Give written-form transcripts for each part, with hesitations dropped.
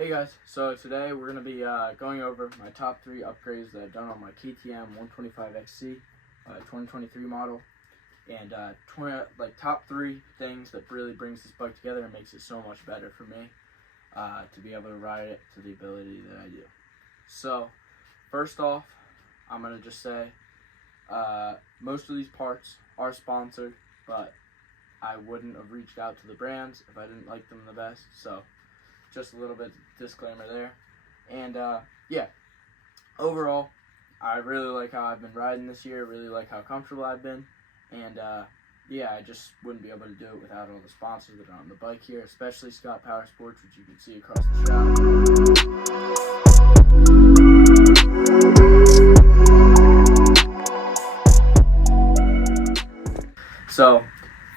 Hey guys, so today we're going to be going over my top 3 upgrades that I've done on my KTM 125XC 2023 model, and top 3 things that really brings this bike together and makes it so much better for me to be able to ride it to the ability that I do. So first off, I'm going to just say most of these parts are sponsored, but I wouldn't have reached out to the brands if I didn't like them the best. So just a little bit disclaimer there. And yeah, overall, I really like how I've been riding this year, really like how comfortable I've been. And yeah, I just wouldn't be able to do it without all the sponsors that are on the bike here, especially Scott Power Sports, which you can see across the shop. So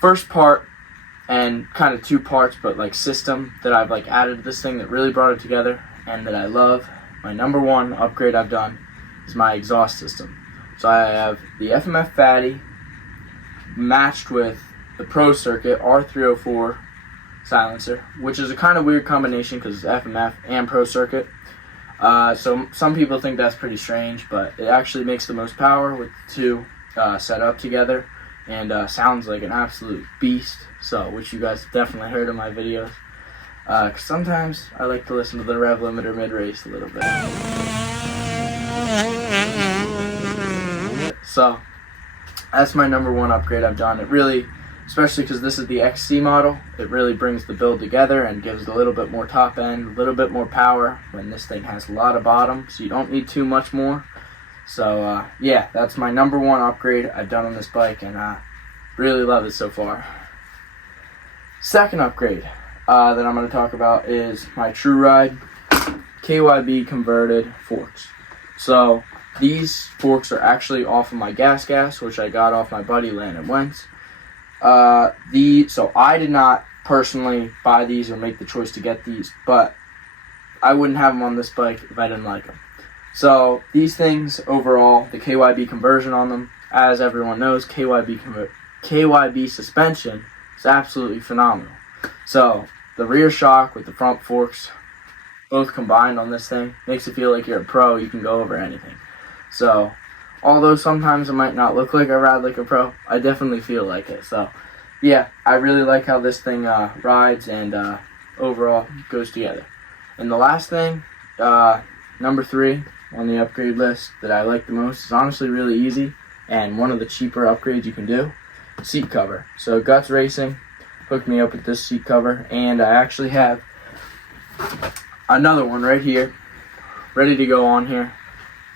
first part, and kind of 2 parts, but like system that I've like added to this thing that really brought it together and that I love. My number 1 upgrade I've done is my exhaust system. So I have the FMF Fatty matched with the Pro Circuit R304 silencer, which is a kind of weird combination because it's FMF and Pro Circuit. So some people think that's pretty strange, but it actually makes the most power with the 2 set up together. And sounds like an absolute beast, which you guys have definitely heard in my videos. Because sometimes I like to listen to the rev limiter mid-race a little bit. So that's my number 1 upgrade I've done. It really, especially because this is the XC model, it really brings the build together and gives it a little bit more top end, a little bit more power when this thing has a lot of bottom, so you don't need too much more. So yeah, that's my number 1 upgrade I've done on this bike, and I really love it so far. Second upgrade that I'm going to talk about is my True Ride KYB converted forks. So these forks are actually off of my gas, which I got off my buddy Landon Wentz. So I did not personally buy these or make the choice to get these, but I wouldn't have them on this bike if I didn't like them. So these things overall, the KYB conversion on them, as everyone knows, KYB suspension is absolutely phenomenal. So the rear shock with the front forks, both combined on this thing, makes it feel like you're a pro. You can go over anything. So although sometimes it might not look like I ride like a pro, I definitely feel like it. So yeah, I really like how this thing rides and overall goes together. And the last thing, number 3 on the upgrade list that I like the most is honestly really easy and one of the cheaper upgrades you can do: seat cover. So Guts Racing hooked me up with this seat cover, and I actually have another one right here ready to go on here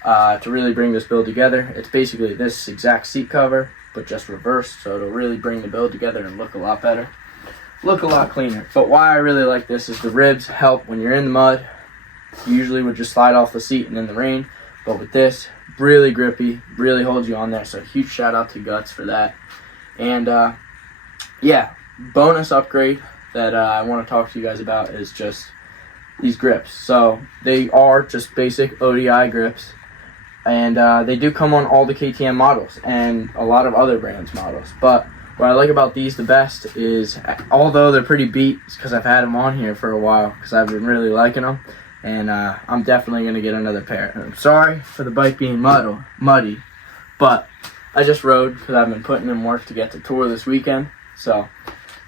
to really bring this build together. It's basically this exact seat cover but just reversed, so it'll really bring the build together and look a lot better, look a lot cleaner. But why I really like this is the ribs help when you're in the mud. You usually would just slide off the seat and in the rain, but with this, really grippy, really holds you on there. So huge shout out to Guts for that. And yeah, bonus upgrade that I want to talk to you guys about is just these grips. So they are just basic ODI grips, and they do come on all the KTM models and a lot of other brands models. But what I like about these the best is, although they're pretty beat, it's because I've had them on here for a while because I've been really liking them. And I'm definitely going to get another pair. And I'm sorry for the bike being muddy, but I just rode because I've been putting in work to get to tour this weekend. So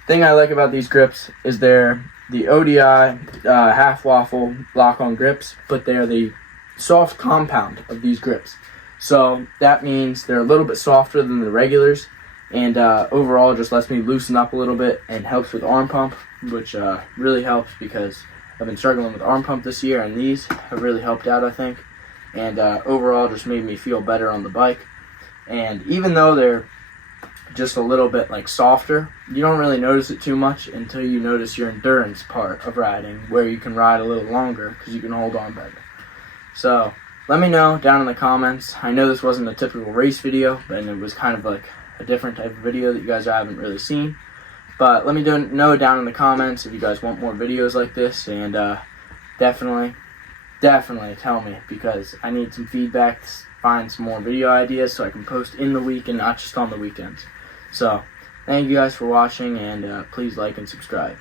thing I like about these grips is they're the ODI half waffle lock-on grips, but they're the soft compound of these grips. So that means they're a little bit softer than the regulars, and overall just lets me loosen up a little bit and helps with arm pump, which really helps because I've been struggling with arm pump this year, and these have really helped out, I think. And overall just made me feel better on the bike. And even though they're just a little bit like softer, you don't really notice it too much until you notice your endurance part of riding, where you can ride a little longer because you can hold on better. So let me know down in the comments. I know this wasn't a typical race video, but it was kind of like a different type of video that you guys haven't really seen. But let me know down in the comments if you guys want more videos like this, and definitely tell me, because I need some feedback to find some more video ideas so I can post in the week and not just on the weekends. So thank you guys for watching, and please like and subscribe.